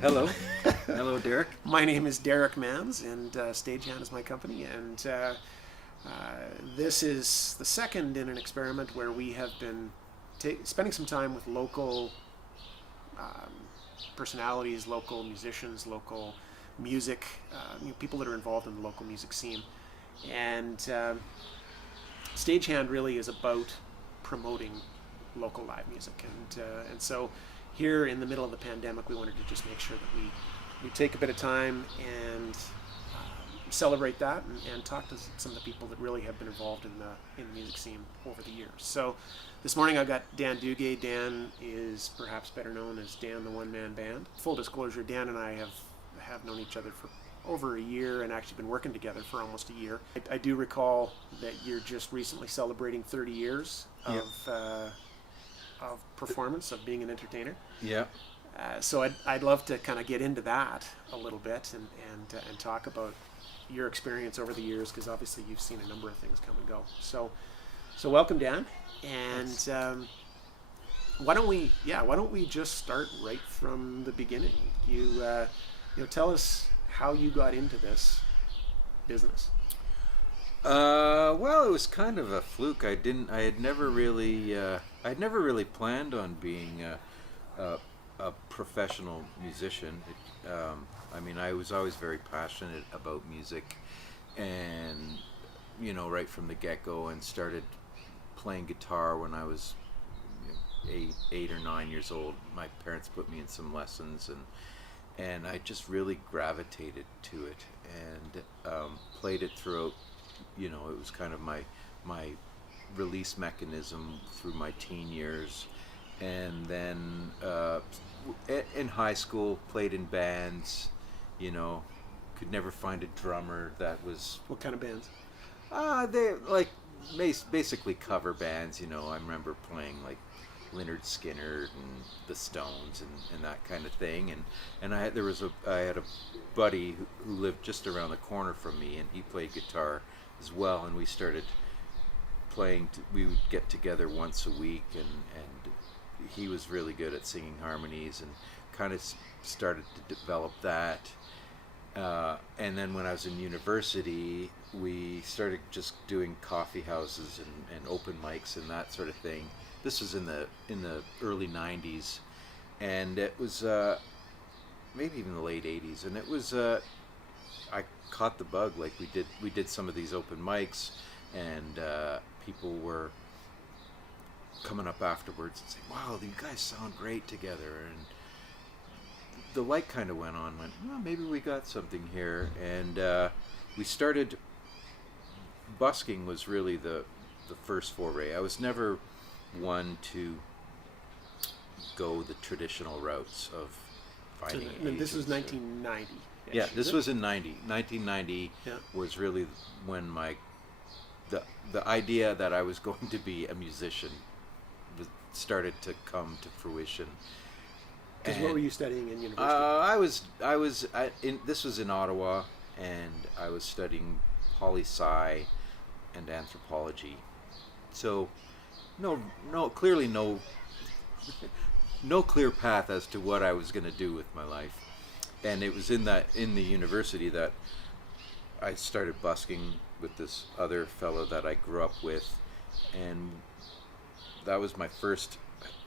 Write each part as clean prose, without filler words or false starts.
Hello. Hello, Derek. My name is Derek Mans, and Stagehand is my company. And this is the second in an experiment where we have been spending some time with local um, personalities, local musicians, local music, people that are involved in the local music scene. And Stagehand really is about promoting local live music. And so here in the middle of the pandemic, we wanted to just make sure that we take a bit of time and celebrate that and talk to some of the people that really have been involved in the music scene over the years. So this morning I've got Dan Duguay. Dan is perhaps better known as Dan the One Man Band. Full disclosure, Dan and I have known each other for over a year and actually been working together for almost a year. I do recall that you're just recently celebrating 30 years Yep. of performance, of being an entertainer. Yeah. So I'd love to kind of get into that a little bit and talk about your experience over the years, because obviously you've seen a number of things come and go. So welcome, Dan. And why don't we just start right from the beginning? You tell us how you got into this business. Well, it was kind of a fluke. I'd never really planned on being a professional musician. I was always very passionate about music, and right from the get-go, and started playing guitar when I was 8 or 9 years old. My parents put me in some lessons, and I just really gravitated to it, and played it throughout. It was kind of my release mechanism through my teen years, and then in high school played in bands. Could never find a drummer that was. What kind of bands? They like basically cover bands. I remember playing like Lynyrd Skynyrd and the Stones and that kind of thing, and I had a buddy who lived just around the corner from me, and he played guitar as well, and we started playing. We would get together once a week, and he was really good at singing harmonies, and kind of started to develop that. And then when I was in university, we started just doing coffee houses and open mics and that sort of thing. This was in the early '90s, and it was maybe even the late '80s, and it was I caught the bug. Like we did some of these open mics, and people were coming up afterwards and saying, "Wow, you guys sound great together." And the light kind of went on. Well, maybe we got something here, and we started. Busking was really the first foray. I was never one to go the traditional routes of finding This was agents 1990. Yeah, this was in 1990 Yeah. was really when the idea that I was going to be a musician started to come to fruition. Because what were you studying in university? This was in Ottawa, and I was studying poli-sci and anthropology. So clearly no clear path as to what I was going to do with my life. And it was in the university that I started busking with this other fellow that I grew up with, and that was my first.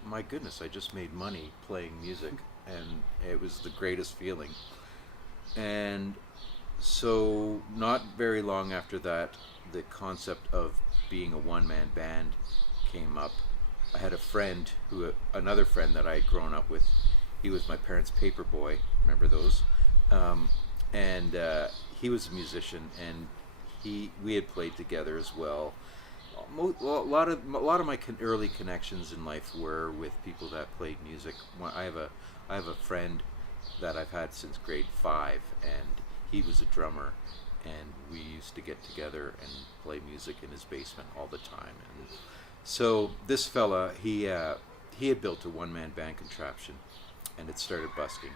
My goodness, I just made money playing music, and it was the greatest feeling. And so, not very long after that, the concept of being a one-man band came up. I had another friend that I had grown up with. He was my parents' paper boy. Remember those? And he was a musician, and we had played together as well. A lot of my early connections in life were with people that played music. I have a friend that I've had since grade 5, and he was a drummer, and we used to get together and play music in his basement all the time. And so this fella, he had built a one-man band contraption, and it started busking.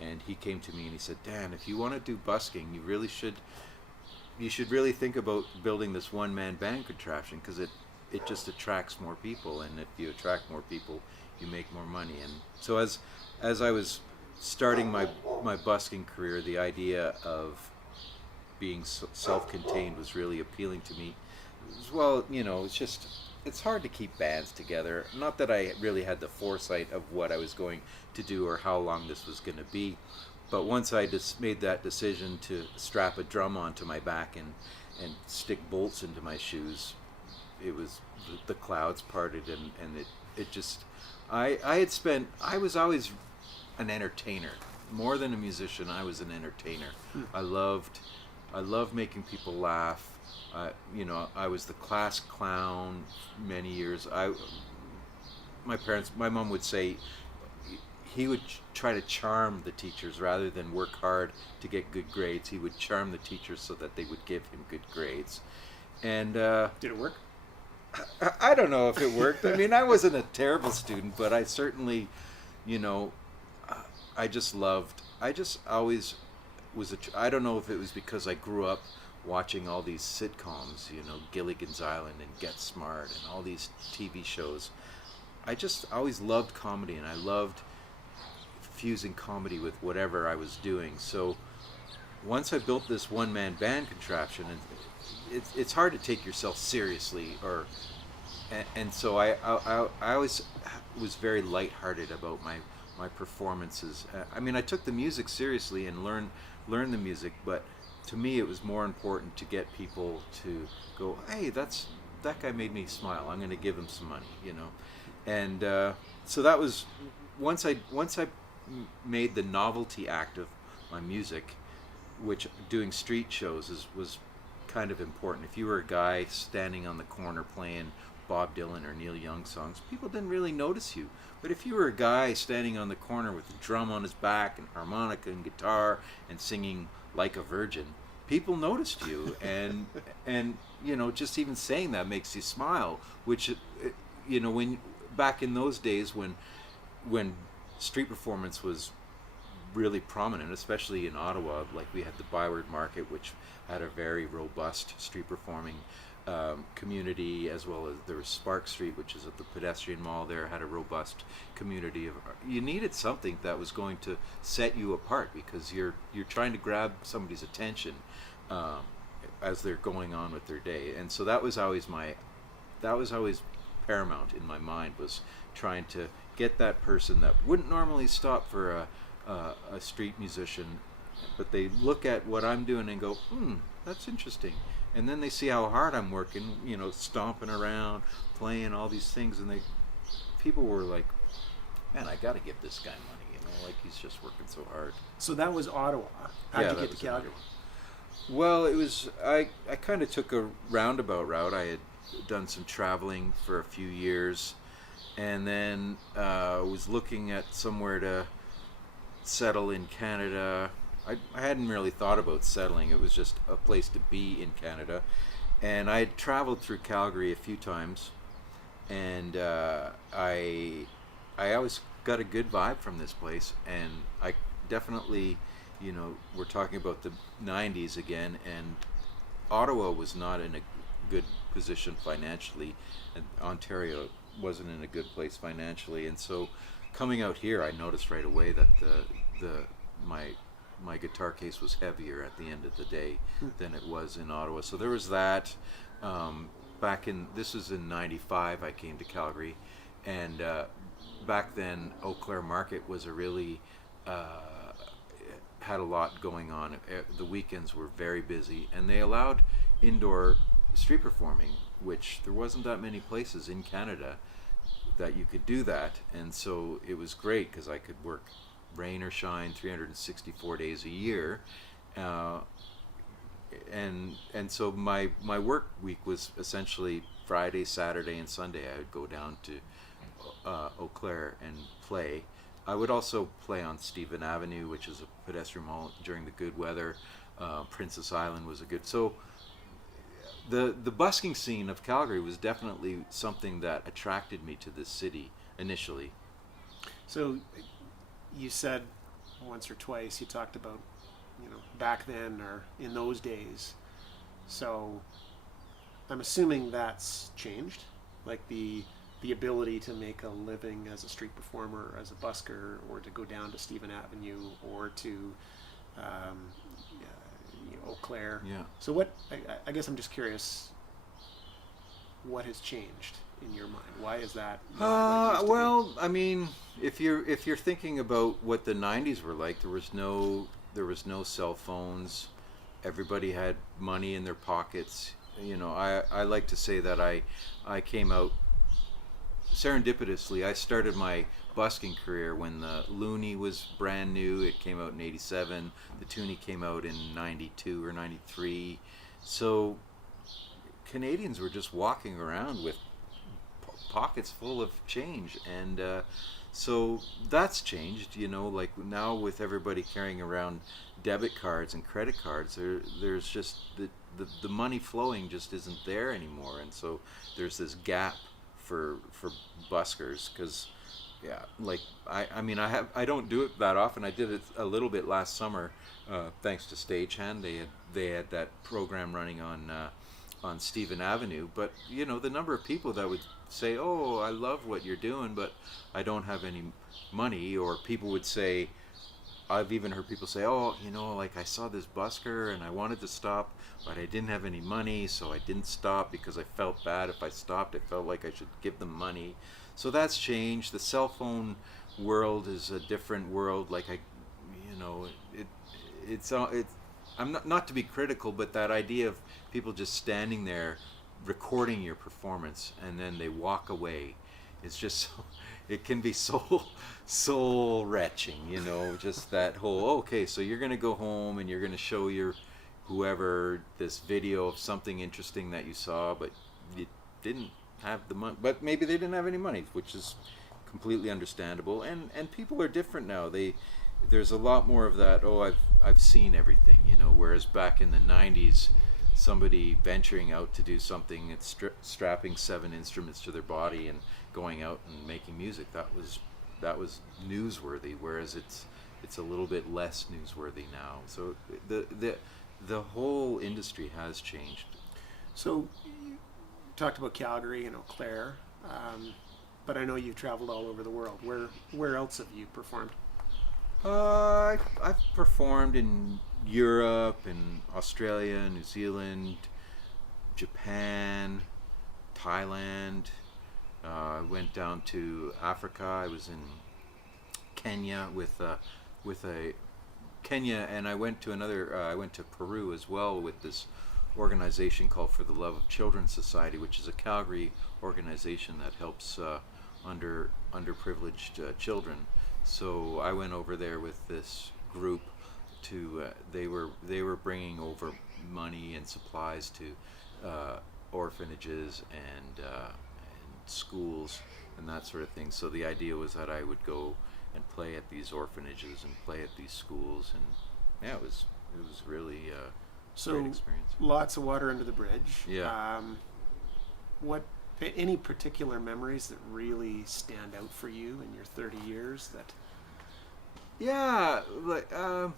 And he came to me and he said, "Dan, if you want to do busking, you should really think about building this one-man band contraption, because it just attracts more people, and if you attract more people, you make more money." And so as I was starting my busking career, the idea of being self-contained was really appealing to me. As well, it's hard to keep bands together. Not that I really had the foresight of what I was going to do or how long this was going to be, but once I just made that decision to strap a drum onto my back and stick bolts into my shoes, it was the clouds parted, and it just I was always an entertainer more than a musician. I was an entertainer. I loved making people laugh. I was the class clown many years. My mom would say he would try to charm the teachers rather than work hard to get good grades. He would charm the teachers so that they would give him good grades. And Did it work? I don't know if it worked. I mean, I wasn't a terrible student, but I certainly, I just always was I don't know if it was because I grew up watching all these sitcoms, Gilligan's Island and Get Smart and all these TV shows. I just always loved comedy, and I loved fusing comedy with whatever I was doing. So once I built this one-man band contraption, and it's hard to take yourself seriously, and so I always was very lighthearted about my performances. I mean, I took the music seriously and learned the music, but to me it was more important to get people to go, hey, that guy made me smile, I'm going to give him some money, and so that was once I made the novelty act of my music, which doing street shows was kind of important. If you were a guy standing on the corner playing Bob Dylan or Neil Young songs, people didn't really notice you. But if you were a guy standing on the corner with a drum on his back and harmonica and guitar and singing Like a Virgin, people noticed you, and just even saying that makes you smile. Which when back in those days when street performance was really prominent, especially in Ottawa, like we had the Byward Market, which had a very robust street performing community, as well as there was Spark Street, which is at the pedestrian mall there, had a robust community. You needed something that was going to set you apart, because you're trying to grab somebody's attention as they're going on with their day. And so that was always paramount in my mind, was trying to get that person that wouldn't normally stop for a street musician, but they look at what I'm doing and go, that's interesting. And then they see how hard I'm working, stomping around, playing all these things, and people were like, man, I got to give this guy money, like he's just working so hard. So that was Ottawa. How'd you get to Calgary? Well, it was, I kind of took a roundabout route. I had done some traveling for a few years, and then was looking at somewhere to settle in Canada. I hadn't really thought about settling. It was just a place to be in Canada. And I had traveled through Calgary a few times, and I always got a good vibe from this place. And I definitely, we're talking about the 90s again, and Ottawa was not in a good position financially, and Ontario wasn't in a good place financially. And so coming out here, I noticed right away that my guitar case was heavier at the end of the day than it was in Ottawa. So there was that. This was in '95, I came to Calgary, and back then Eau Claire Market was had a lot going on. The weekends were very busy, and they allowed indoor street performing, which there wasn't that many places in Canada that you could do that. And so it was great, because I could work rain or shine 364 days a year, and so my work week was essentially Friday, Saturday, and Sunday. I would go down to Eau Claire and play. I would also play on Stephen Avenue, which is a pedestrian mall, during the good weather. Princess Island was so the busking scene of Calgary was definitely something that attracted me to this city initially. So you said once or twice, you talked about, back then or in those days. So I'm assuming that's changed. Like the the ability to make a living as a street performer, as a busker, or to go down to Stephen Avenue, or to Eau Claire. Yeah. So what? I guess I'm just curious. What has changed in your mind? Why is that? Not what it used to be? Well, I mean, if you're thinking about what the '90s were like, there was no cell phones. Everybody had money in their pockets. You know, I like to say that I came out serendipitously. I started my busking career when the Looney was brand new. It came out in '87. The Toonie came out in '92 or '93. So Canadians were just walking around with pockets full of change, and so that's changed. You know, like now with everybody carrying around debit cards and credit cards, there's just the money flowing just isn't there anymore, and so there's this gap for buskers, because yeah, like I don't do it that often. I did it a little bit last summer, thanks to Stagehand. They had that program running on Stephen Avenue, but you know, the number of people that would say, "Oh, I love what you're doing, but I don't have any money," or people would say, I've even heard people say, "Oh, you know, like I saw this busker and I wanted to stop, but I didn't have any money, so I didn't stop because I felt bad if I stopped. I felt like I should give them money." So that's changed. The cell phone world is a different world. Like it's I'm not to be critical, but that idea of people just standing there recording your performance and then they walk away, it's just so, it can be soul wrenching, you know, just that whole, okay, so you're going to go home and you're going to show your whoever this video of something interesting that you saw, but you didn't have the money, but maybe they didn't have any money, which is completely understandable, and people are different now. There's a lot more of that, oh, I've seen everything, you know, whereas back in the 90s, somebody venturing out to do something, it's strapping 7 instruments to their body and going out and making music, that was newsworthy, whereas it's a little bit less newsworthy now. So the whole industry has changed. So you talked about Calgary and Eau Claire, but I know you've traveled all over the world. Where else have you performed? I've performed in Europe and Australia, New Zealand, Japan, Thailand. I went down to Africa. I was in Kenya with a Kenya, and I went to I went to Peru as well with this organization called For the Love of Children Society, which is a Calgary organization that helps underprivileged children. So I went over there with this group to they were bringing over money and supplies to orphanages and schools and that sort of thing. So the idea was that I would go and play at these orphanages and play at these schools, and yeah, it was really a great experience. Lots of water under the bridge. Yeah. Any particular memories that really stand out for you in your 30 years? That Yeah, like I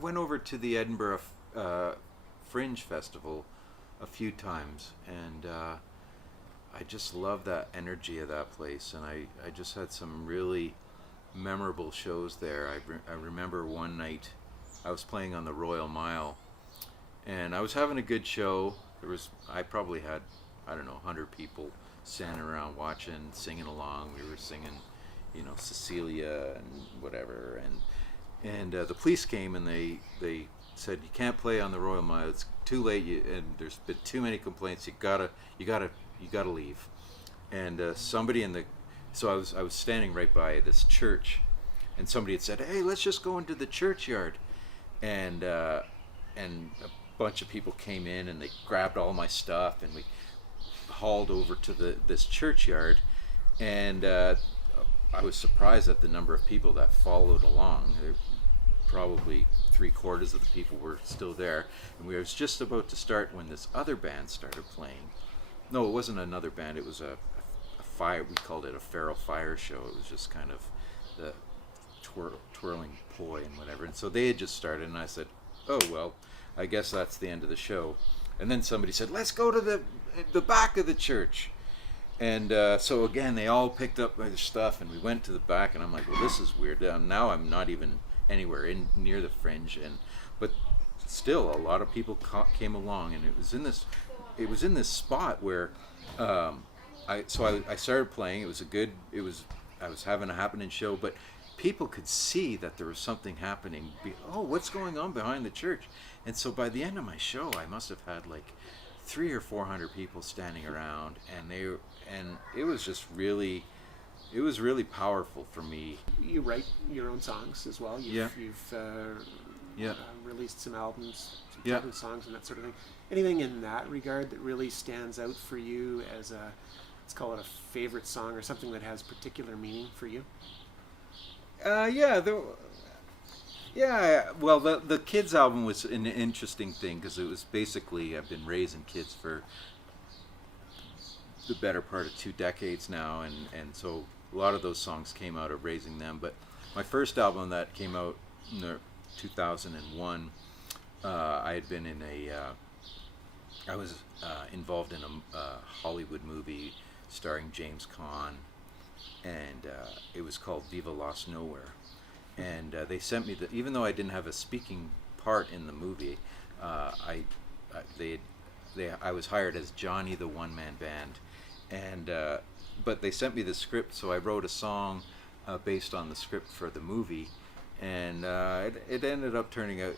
went over to the Edinburgh Fringe Festival a few times, and I just love that energy of that place, and I just had some really memorable shows there. I remember one night I was playing on the Royal Mile, and I was having a good show. I probably had, I don't know, 100 people standing around watching, singing along. We were singing, you know, Cecilia and whatever, and the police came and they said, "You can't play on the Royal Mile. It's too late. And there's been too many complaints. You gotta leave." And somebody so I was standing right by this church, and somebody had said, "Hey, let's just go into the churchyard," and a bunch of people came in and they grabbed all my stuff and we hauled over to this churchyard, and I was surprised at the number of people that followed along. Probably 3/4 of the people were still there, and we was just about to start when this other band started playing. No, it wasn't another band. It was a fire. We called it a feral fire show. It was just kind of the twirling poi and whatever. And so they had just started, and I said, "Oh well, I guess that's the end of the show." And then somebody said, "Let's go to the back of the church." And so again, they all picked up their stuff, and we went to the back, and I'm like, well, this is weird. Now I'm not even anywhere in near the fringe, but still, a lot of people came along, and it was in this spot where I started playing. I was having a happening show, but people could see that there was something happening. What's going on behind the church? And so by the end of my show, I must have had like 300 or 400 people standing around, and it was just really, it was really powerful for me. You write your own songs as well. Yeah. You've Yeah. released some albums, some Yeah. children's songs, and that sort of thing. Anything in that regard that really stands out for you as let's call it a favorite song, or something that has particular meaning for you? Well, the kids album was an interesting thing because it was basically, I've been raising kids for the better part of 2 decades now, and so a lot of those songs came out of raising them. But my first album that came out in 2001, I had been in I was involved in a Hollywood movie starring James Caan, and it was called Viva Lost Nowhere. And they sent me even though I didn't have a speaking part in the movie, I was hired as Johnny the one-man band, and but they sent me the script, so I wrote a song based on the script for the movie, and it ended up turning out.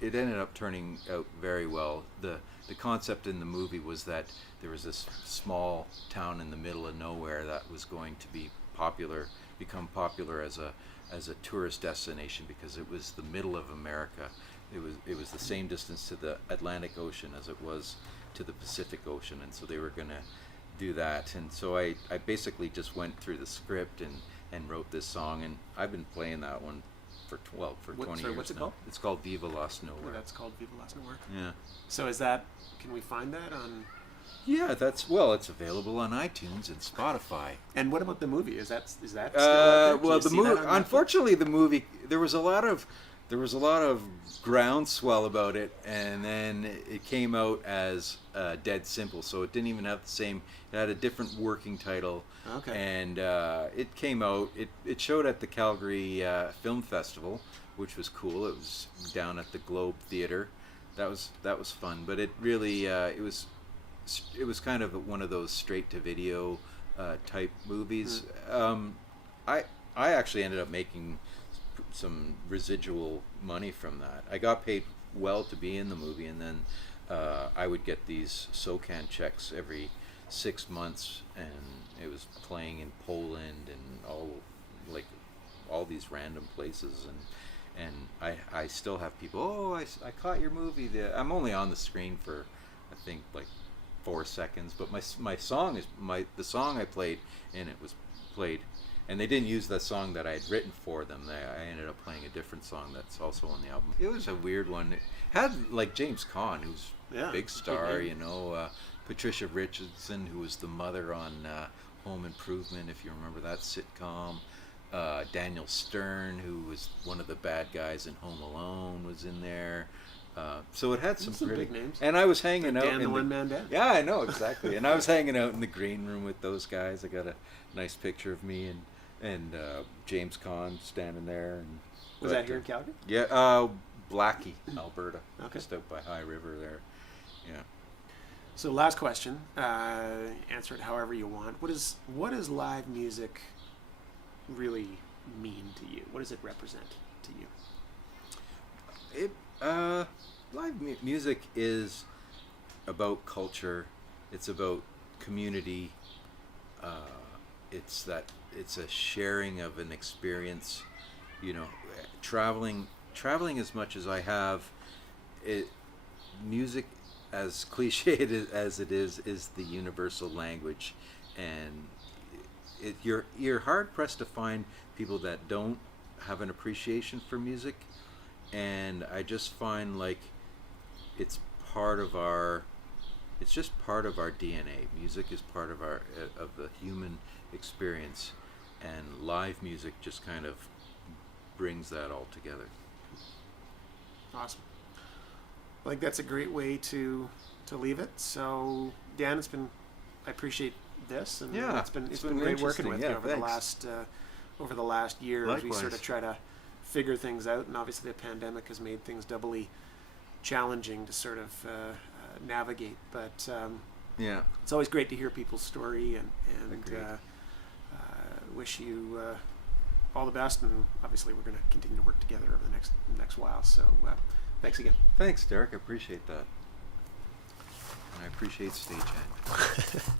It ended up turning out very well. The concept in the movie was that there was this small town in the middle of nowhere that was going to become popular as a tourist destination because it was the middle of America. It was the same distance to the Atlantic Ocean as it was to the Pacific Ocean, and so they were going to do that. And so I basically just went through the script and wrote this song, and I've been playing that one for 20 years what's it now. called? It's called Viva Lost Nowhere. Oh, that's called Viva Lost Nowhere. Yeah. So can we find that on? Yeah, it's available on iTunes and Spotify. And what about the movie? Is that still out there? Well, the movie, unfortunately, the movie, there was a lot of groundswell about it, and then it came out as Dead Simple, so it didn't even have the same. It had a different working title. Okay. And it came out. It showed at the Calgary Film Festival, which was cool. It was down at the Globe Theatre. That was fun, but it really it was kind of one of those straight to video type movies. I actually ended up making some residual money from that. I got paid well to be in the movie, and then I would get these SOCAN checks every 6 months, and it was playing in Poland and all these random places, and I still have people, I caught your movie. I'm only on the screen for I think like 4 seconds, but my song is the song I played in it was played, and they didn't use the song that I had written for them. I ended up playing a different song that's also on the album. It was a weird one. It had like James Caan, who's a big star, Patricia Richardson, who was the mother on Home Improvement, if you remember that sitcom. Daniel Stern, who was one of the bad guys in Home Alone, was in there. So it had some big names. And I was hanging out Dan the one-man band. Yeah, I know, exactly. And I was hanging out in the green room with those guys. I got a nice picture of me and James Caan standing there. Was that here in Calgary? Yeah, Blackie, Alberta. Okay. Just out by High River there. Yeah. So last question, answer it however you want. What does live music really mean to you? What does it represent to you? Music is about culture. It's about community. It's a sharing of an experience. Traveling as much as I have, music, as cliched as it is the universal language, and you're hard pressed to find people that don't have an appreciation for music, and I just find like it's just part of our DNA. Music is part of the human experience, and live music just kind of brings that all together. Awesome. That's a great way to leave it. So Dan, I appreciate this, and Yeah, it's been it's been been great working interesting. with Yeah, you thanks. over the last year as we sort Likewise. of try to figure things out, and obviously the pandemic has made things doubly challenging to sort of navigate. But Yeah. it's always great to hear people's story, and Agreed. wish you all the best. And obviously, we're going to continue to work together over the next while. So thanks again. Thanks, Derek. I appreciate that. And I appreciate Stagehand.